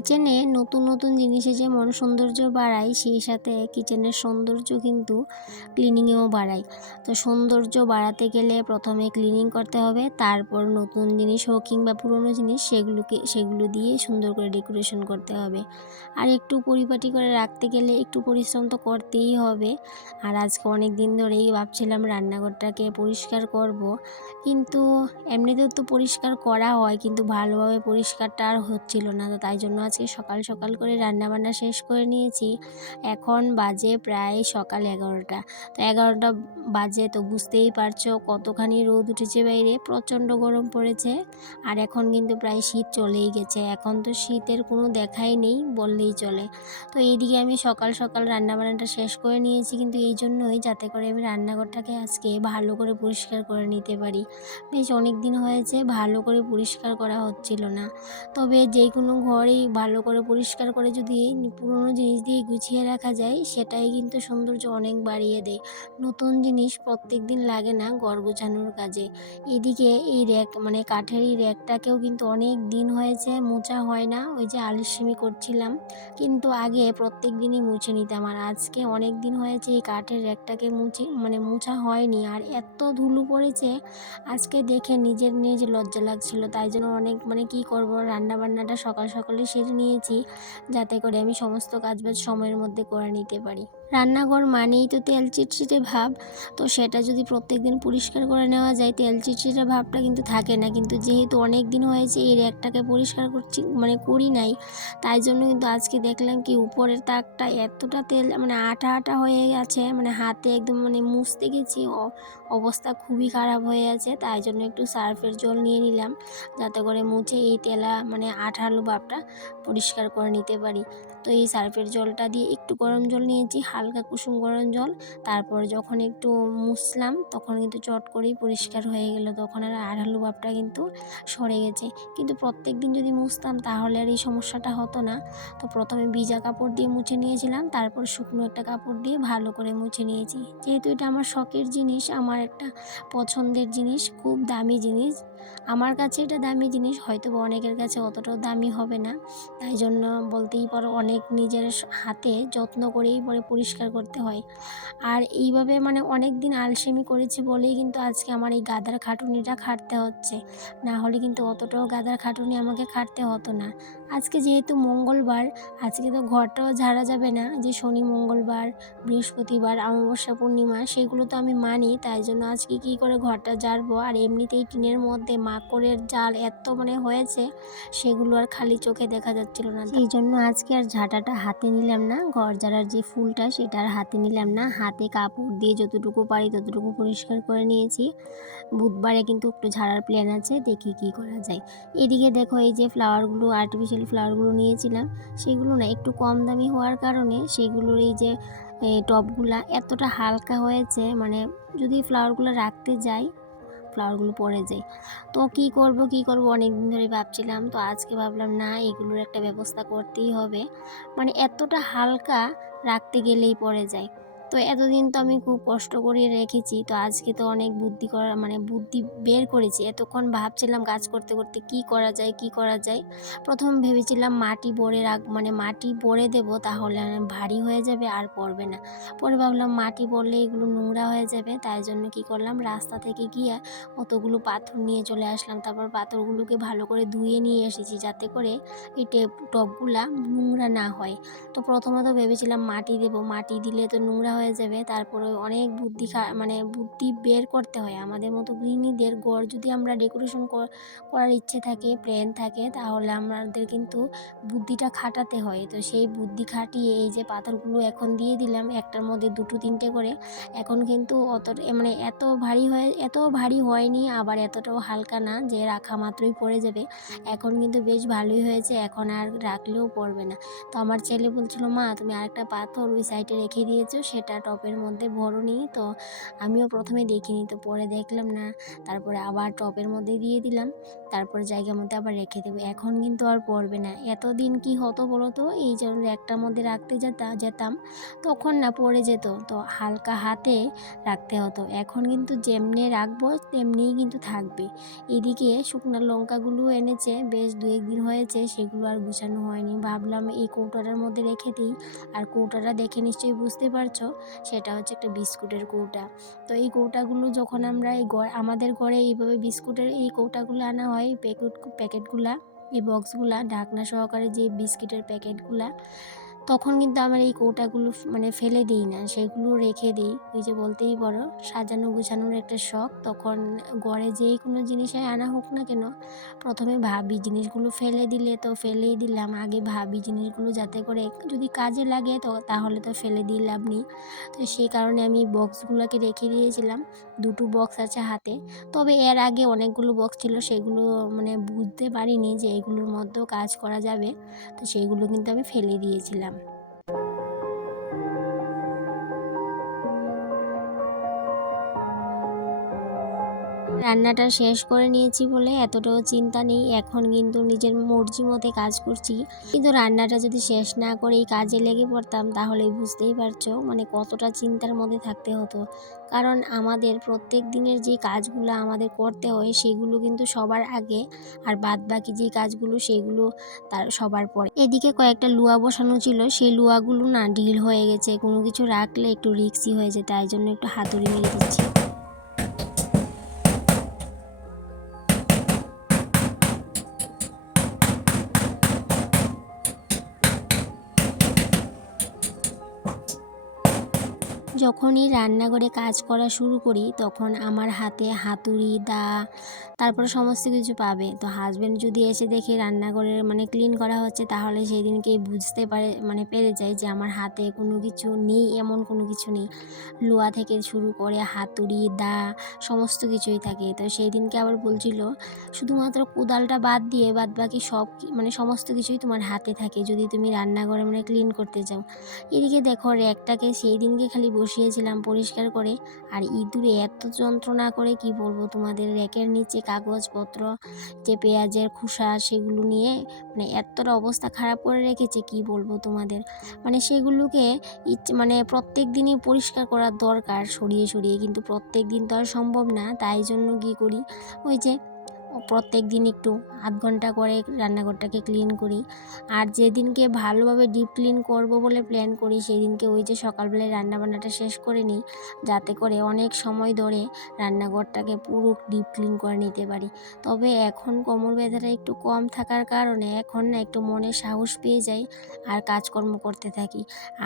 কিচেনে নতুন নতুন জিনিসে যেমন সৌন্দর্য বাড়ায়, সেই সাথে কিচেনের সৌন্দর্য কিন্তু ক্লিনিংয়েও বাড়ায়। তো সৌন্দর্য বাড়াতে গেলে প্রথমে ক্লিনিং করতে হবে, তারপর নতুন জিনিস হোক কিংবা পুরনো জিনিস সেগুলো দিয়ে সুন্দর করে ডেকোরেশন করতে হবে। আর একটু পরিপাটি করে রাখতে গেলে একটু পরিশ্রম তো করতেই হবে। আর আজকে অনেক দিন ধরেই ভাবছিলাম রান্নাঘরটাকে পরিষ্কার করব, কিন্তু এমনিতেও তো পরিষ্কার করা হয়, কিন্তু ভালোভাবে পরিষ্কারটা আর হচ্ছিল না। তো তাই জন্য আজকে সকাল সকাল করে রান্নাবান্না শেষ করে নিয়েছি। এখন বাজে প্রায় সকাল 11টা। তো 11টা বাজে, তো বুঝতেই পারছো কতখানি রোদ উঠেছে, বাইরে প্রচণ্ড গরম পড়েছে। আর এখন কিন্তু প্রায় শীত চলেই গেছে, এখন তো শীতের কোনো দেখাই নেই বললেই চলে। তো এইদিকে আমি সকাল সকাল রান্নাবান্নাটা শেষ করে নিয়েছি, কিন্তু এই জন্যই যাতে করে আমি রান্নাঘরটাকে আজকে ভালো করে পরিষ্কার করে নিতে পারি। বেশ অনেক দিন হয়েছে ভালো করে পরিষ্কার করা হচ্ছিল না। তবে যে কোনো ঘরেই ভালো করে পরিষ্কার করে যদি পুরনো জিনিস দিয়ে গুছিয়ে রাখা যায়, সেটাই কিন্তু সৌন্দর্য অনেক বাড়িয়ে দেয়। নতুন জিনিস প্রত্যেক দিন লাগে না ঘর গোছানোর কাজে। এদিকে এই কাঠের এই র্যাকটাকেও কিন্তু অনেক দিন হয়েছে মোছা হয় না, ওই যে আলসেমি করছিলাম। কিন্তু আগে প্রত্যেক দিনই মুছে নিতাম, আর আজকে অনেক দিন হয়েছে এই কাঠের র্যাকটাকে মোছা হয়নি। আর এত ধুলো পড়েছে আজকে, দেখে নিজ লজ্জা লাগছিল। তাই জন্য অনেক কি করব, রান্নাবান্নাটা সকাল সকালে সেরে নিয়েছি, যাতে করে আমি সমস্ত কাজবাজ সময়ের মধ্যে করে নিতে পারি। রান্নাঘর মানেই তো তেল চিটচিটে ভাব, তো সেটা যদি প্রত্যেক দিন পরিষ্কার করে নেওয়া যায়, তেল চিটচিটে ভাবটা কিন্তু থাকে না। কিন্তু যেহেতু অনেক দিন হয়েছে এই র্যাকটাকে পরিষ্কার করি নাই, তাই জন্য কিন্তু আজকে দেখলাম কি উপরের তাকটা এতটা তেল আঠা আঠা হয়ে গেছে, হাতে একদম মুছতে গেছি অবস্থা খুবই খারাপ হয়ে আছে। তাই জন্য একটু সার্ফের জল নিয়ে নিলাম, যাতে করে মুছে এই তেলা আঠালো ভাবটা পরিষ্কার করে নিতে পারি। তো এই সার্ফের জলটা দিয়ে একটু গরম জল নিয়েছি, হালকা কুসুম গরম জল। তারপর যখন একটু মুছলাম তখন কিন্তু চট করেই পরিষ্কার হয়ে গেল, তখন আর আঠালো ভাবটা কিন্তু সরে গেছে। কিন্তু প্রত্যেক দিন যদি মুছতাম তাহলে আর এই সমস্যাটা হতো না। তো প্রথমে ভিজা কাপড় দিয়ে মুছে নিয়েছিলাম, তারপর শুকনো একটা কাপড় দিয়ে ভালো করে মুছে নিয়েছি। যেহেতু এটা আমার শখের জিনিস, আমার একটা পছন্দের জিনিস, খুব দামি জিনিস। আমার কাছে এটা দামি জিনিস, হয়তো বা অনেকের কাছে অতটাও দামি হবে না। তাই জন্য বলতেই পারো অনেক নিজের হাতে যত্ন করেই পরে পরিষ্কার করতে হয়। আর এইভাবে অনেক দিন আলসেমি করেছি বলেই কিন্তু আজকে আমার এই গাদার খাটুনিটা খাটতে হচ্ছে, না হলে কিন্তু অতটাও গাদার খাটুনি আমাকে খাটতে হতো না। আজকে যেহেতু মঙ্গলবার, আজকে তো ঘরটাও ঝাড়া যাবে না, যে শনি মঙ্গলবার বৃহস্পতিবার অমাবস্যা পূর্ণিমা সেগুলো তো আমি মানি। তাই জন্য আজকে কি করে ঘরটা ঝাড়বো। আর এমনিতেই টিনের মধ্যে মাকড়ের জাল এত হয়েছে, সেগুলো আর খালি চোখে দেখা যাচ্ছিল না। সেই জন্য আজকে আর ঝাঁটাটা হাতে নিলাম না, ঘর ঝাড়ার যে ফুলটা সেটা আর হাতে নিলাম না, হাতে কাপড় দিয়ে যতটুকু পারি ততটুকু পরিষ্কার করে নিয়েছি। বুধবারে কিন্তু একটু ঝাড়ার প্ল্যান আছে, দেখি কি করা যায়। এদিকে দেখো এই যে ফ্লাওয়ারগুলো, আর্টিফিশিয়াল ফ্লাওয়ারগুলো নিয়েছিলাম, সেগুলো না একটু কম দামি হওয়ার কারণে সেগুলোর এই যে টবগুলা এতটা হালকা হয়েছে, যদি ফ্লাওয়ারগুলো রাখতে যাই ফ্লাওয়ারগুলো পড়ে যায়। তো কি করব অনেক দিন ধরে ভাবছিলাম, তো আজকে ভাবলাম না, এগুলোর একটা ব্যবস্থা করতেই হবে। এতটা হালকা রাখতে গেলেই পড়ে যায়। তো এতদিন তো আমি খুব কষ্ট করে রেখেছি, তো আজকে তো অনেক বুদ্ধি বের করেছি। এতক্ষণ ভাবছিলাম কাজ করতে করতে কি করা যায়। প্রথম ভেবেছিলাম মাটি ভরে মাটি ভরে দেবো, তাহলে ভারী হয়ে যাবে আর পড়বে না। পরে ভাবলাম মাটি ভরলে এগুলো নোংরা হয়ে যাবে, তাই জন্য কি করলাম, রাস্তা থেকে গিয়ে অতগুলো পাথর নিয়ে চলে আসলাম। তারপর পাথরগুলোকে ভালো করে ধুয়ে নিয়ে এসেছি, যাতে করে এই টবগুলা নোংরা না হয়। তো প্রথমত ভেবেছিলাম মাটি দেব, মাটি দিলে তো নোংরা হয়ে যাবে। তারপরে অনেক বুদ্ধি বের করতে হয়। আমাদের মতো গৃহিণীদের ঘর যদি আমরা ডেকোরেশন করার ইচ্ছে থাকে, প্ল্যান থাকে, তাহলে আমাদের কিন্তু বুদ্ধিটা খাটাতে হয়। তো সেই বুদ্ধি খাটিয়ে এই যে পাথরগুলো এখন দিয়ে দিলাম, একটার মধ্যে দুটো তিনটে করে। এখন কিন্তু এত ভারী হয়নি, আবার এতটাও হালকা না যে রাখা মাত্রই পড়ে যাবে। এখন কিন্তু বেশ ভালোই হয়েছে, এখন আর রাখলেও পড়বে না। তো আমার ছেলে বলছিল, মা তুমি আরেকটা পাথর ওই সাইডে রেখে দিয়েছো, সেটা একটা টপের মধ্যে ভরো নি। তো আমিও প্রথমে দেখিনি, তো পরে দেখলাম না, তারপরে আবার টপের মধ্যে দিয়ে দিলাম, তারপরে জায়গার মধ্যে আবার রেখে দেবো। এখন কিন্তু আর পড়বে না। এতদিন কি হতো বলো তো, এই যে একটার মধ্যে রাখতে যেতাম তখন না পড়ে যেত, তো হালকা হাতে রাখতে হতো। এখন কিন্তু যেমনি রাখবো তেমনিই কিন্তু থাকবে। এদিকে শুকনো লঙ্কাগুলো এনেছে, বেশ 2-1 দিন হয়েছে, সেগুলো আর গুছানো হয়নি। ভাবলাম এই কৌটাটার মধ্যে রেখে দিই। আর কৌটাটা দেখে নিশ্চয়ই বুঝতে পারছো, সেটা হচ্ছে একটা বিস্কুটের কৌটা। তো এই কৌটাগুলো যখন আমরা আমাদের ঘরে এইভাবে বিস্কুটের এই কৌটাগুলো আনা হয়, প্যাকেটগুলা, এই বক্সগুলা ঢাকনা সহকারে যে বিস্কিটের প্যাকেটগুলা, তখন কিন্তু আমার এই কৌটাগুলো মানে ফেলে দিই না, সেগুলো রেখে দিই। ওই যে বলতেই পারো সাজানো গুছানোর একটা শখ। তখন ঘরে যেই কোনো জিনিসই আনা হোক না কেন, প্রথমে ভাবি জিনিসগুলো ফেলে দিলে তো ফেলেই দিলাম, আগে ভাবি জিনিসগুলো যাতে করে যদি কাজে লাগে তো তাহলে তো ফেলে দিয়ে লাভ নেই। তো সেই কারণে আমি বক্সগুলোকে রেখে দিয়েছিলাম। 2টো বক্স আছে হাতে। তবে এর আগে অনেকগুলো বক্স ছিল, সেগুলো মানে বুঝতে পারিনি যে এগুলোর মধ্যেও কাজ করা যাবে, তো সেইগুলো কিন্তু আমি ফেলে দিয়েছিলাম। রান্নাটা শেষ করে নিয়েছি বলে এতটাও চিন্তা নেই, এখন কিন্তু নিজের মর্জি মতে কাজ করছি। কিন্তু রান্নাটা যদি শেষ না করেই কাজে লেগে পড়তাম তাহলে বুঝতেই পারছো মানে কতটা চিন্তার মধ্যে থাকতে হতো। কারণ আমাদের প্রত্যেক দিনের যে কাজগুলো আমাদের করতে হয় সেগুলো কিন্তু সবার আগে, আর বাদ বাকি যে কাজগুলো সেগুলো তার সবার পরে। এদিকে কয়েকটা লুয়া বসানো ছিল, সেই লুয়াগুলো না ঢিল হয়ে গেছে, কোনো কিছু রাখলে একটু রিস্কি হয়ে যায়, তাই জন্য একটু হাতুড়ি মেরে দিচ্ছি। যখনই রান্নাঘরে কাজ করা শুরু করি তখন আমার হাতে হাতুড়ি, দা, তারপরে সমস্ত কিছু পাবে। তো হাজব্যান্ড যদি এসে দেখে রান্নাঘরের মানে ক্লিন করা হচ্ছে, তাহলে সেই দিনকেই বুঝতে পারে মানে পেরে যায় যে আমার হাতে কোনো কিছু নেই, এমন কোনো কিছু নেই। লোহা থেকে শুরু করে হাতুড়ি, দা, সমস্ত কিছুই থাকে। তো সেই দিনকে আবার বলছিল শুধুমাত্র কোদালটা বাদ দিয়ে বাদ বাকি সব মানে সমস্ত কিছুই তোমার হাতে থাকে যদি তুমি রান্নাঘরে মানে ক্লিন করতে যাও। এদিকে দেখো র্যাকটাকে সেই দিনকে খালি বসিয়েছিলাম পরিষ্কার করে, আর ইঁদুরে এত যন্ত্রণা করে কি বলবো তোমাদের। র্যাকের নিচে কাগজপত্র, যে পেঁয়াজের খোসা, সেগুলো নিয়ে মানে এতটা অবস্থা খারাপ করে রেখেছে কি বলবো তোমাদের। মানে সেগুলোকে মানে প্রত্যেক দিনই পরিষ্কার করার দরকার সরিয়ে সরিয়ে, কিন্তু প্রত্যেক দিন তো আর সম্ভব না। তাই জন্য কী করি, ওই যে প্রত্যেক দিন একটু আধ ঘন্টা করে রান্নাঘরটাকে ক্লিন করি। আর যেদিনকে ভালোভাবে ডিপ ক্লিন করব বলে প্ল্যান করি সেদিনকে ওই যে সকালবেলায় রান্নাবান্নাটা শেষ করে নিই, যাতে করে অনেক সময় ধরে রান্নাঘরটাকে পুরো ডিপ ক্লিন করে নিতে পারি। তবে এখন কোমর ব্যথাটা একটু কম থাকার কারণে এখন না একটু মনে সাহস পেয়ে যাই আর কাজকর্ম করতে থাকি।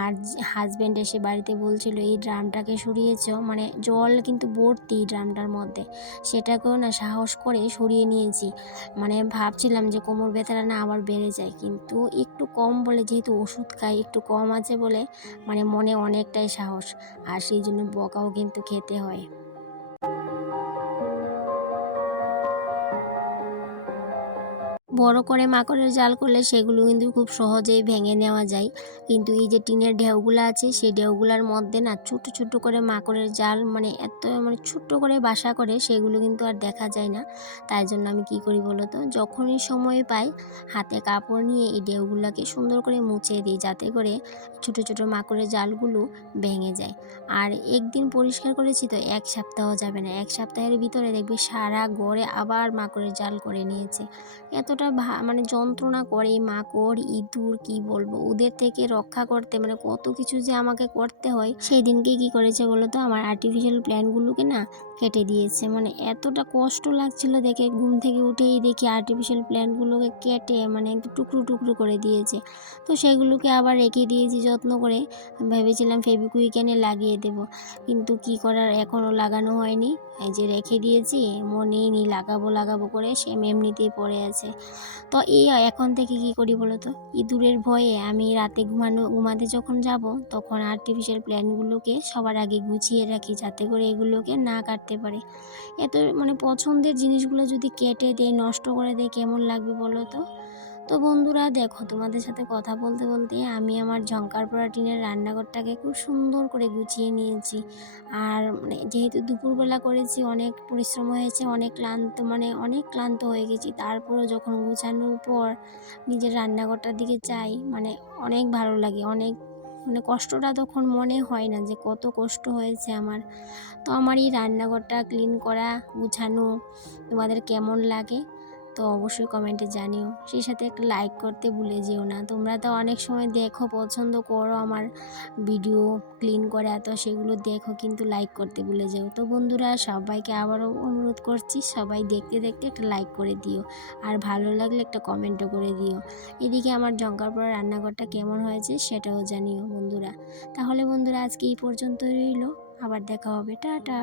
আর হাজব্যান্ড এসে বাড়িতে বলছিল এই ড্রামটাকে সরিয়েছ, মানে জল কিন্তু ভর্তি ড্রামটার মধ্যে, সেটাকেও না সাহস করে সরিয়ে নিয়েছি। মানে ভাবছিলাম যে কোমর ব্যথাটা না আবার বেড়ে যায়, কিন্তু একটু কম বলে, যেহেতু ওষুধ খাই একটু কম আছে বলে মানে মনে অনেকটাই সাহস, আর সেই জন্য বকাও কিন্তু খেতে হয়। বড় করে মাকড়ের জাল করলে সেগুলো কিন্তু খুব সহজেই ভেঙে নেওয়া যায়, কিন্তু এই যে টিনের ঢেউগুলো আছে সেই ঢেউগুলোর মধ্যে না ছোট ছোট করে মাকড়ের জাল মানে এত মানে ছোট্ট করে বাসা করে, সেগুলো কিন্তু আর দেখা যায় না। তাই জন্য আমি কি করি বলো তো, যখনই সময় পাই হাতে কাপড় নিয়ে এই ঢেউগুলোকে সুন্দর করে মুছে দিই, যাতে করে ছোট ছোট মাকড়ের জালগুলো ভেঙে যায়। আর একদিন পরিষ্কার করেছি তো 1 সপ্তাহ যাবে না, 1 সপ্তাহের ভিতরে দেখবে সারা ঘরে আবার মাকড়ের জাল করে নিয়েছে। এতটা মানে যন্ত্রণা করে মাকড়, ইঁদুর, কি বলবো, ওদের থেকে রক্ষা করতে মানে কত কিছু যে আমাকে করতে হয়। সেই দিনকে কি করেছে বলো তো, আমার আর্টিফিশিয়াল প্ল্যান্টগুলোকে না কেটে দিয়েছে। মানে এতটা কষ্ট লাগছিল দেখে, ঘুম থেকে উঠেই দেখি আর্টিফিশিয়াল প্ল্যান্টগুলোকে কেটে মানে একটু টুকরো টুকরো করে দিয়েছে। তো সেগুলোকে আবার রেখে দিয়েছি যত্ন করে, ভেবেছিলাম ফেভিকুইক এনে লাগিয়ে দেবো, কিন্তু কি করার, এখনও লাগানো হয়নি। এই যে রেখে দিয়েছি, মনেই নি লাগাবো লাগাবো করে, সে এমনিতেই পড়ে আছে। তো এই এখন থেকে কি করি বলো তো, ইঁদুরের ভয়ে আমি রাতে ঘুমাতে যখন যাব তখন আর্টিফিশিয়াল প্ল্যান্টগুলোকে সবার আগে গুছিয়ে রাখি, যাতে করে এগুলোকে না কাটতে পারে। এত মানে পছন্দের জিনিসগুলো যদি কেটে দেয়, নষ্ট করে দেয়, কেমন লাগবে বলো তো। তো বন্ধুরা দেখো, তোমাদের সাথে কথা বলতে বলতে আমি আমার ঝংকারপোড়া টিনের রান্নাঘরটাকে খুব সুন্দর করে গুছিয়ে নিয়েছি। আর যেহেতু দুপুরবেলা করেছি, অনেক পরিশ্রম হয়েছে, অনেক ক্লান্ত, অনেক ক্লান্ত হয়ে গেছি। তারপরেও যখন গুছানোর পর নিজের রান্নাঘরটার দিকে চাই, অনেক ভালো লাগে। অনেক কষ্টটা তখন মনে হয় না যে কত কষ্ট হয়েছে আমার। তো আমার এই রান্নাঘরটা ক্লিন করা, গুছানো তোমাদের কেমন লাগে তো অবশ্যই কমেন্টে জানিও। সেই সাথে একটা লাইক করতে ভুলে যেও না। তোমরা তো অনেক সময় দেখো, পছন্দ করো আমার ভিডিও ক্লিন করা, তো সেগুলো দেখো কিন্তু লাইক করতে ভুলে যাও। তো বন্ধুরা, সবাইকে আবারও অনুরোধ করছি, সবাই দেখতে দেখতে একটা লাইক করে দিও, আর ভালো লাগলে একটা কমেন্টও করে দিও। এদিকে আমার ঝংকারপোড়া রান্নাঘরটা কেমন হয়েছে সেটাও জানিও বন্ধুরা। তাহলে বন্ধুরা, আজকে এই পর্যন্ত রইলো, আবার দেখা হবে, টাটা।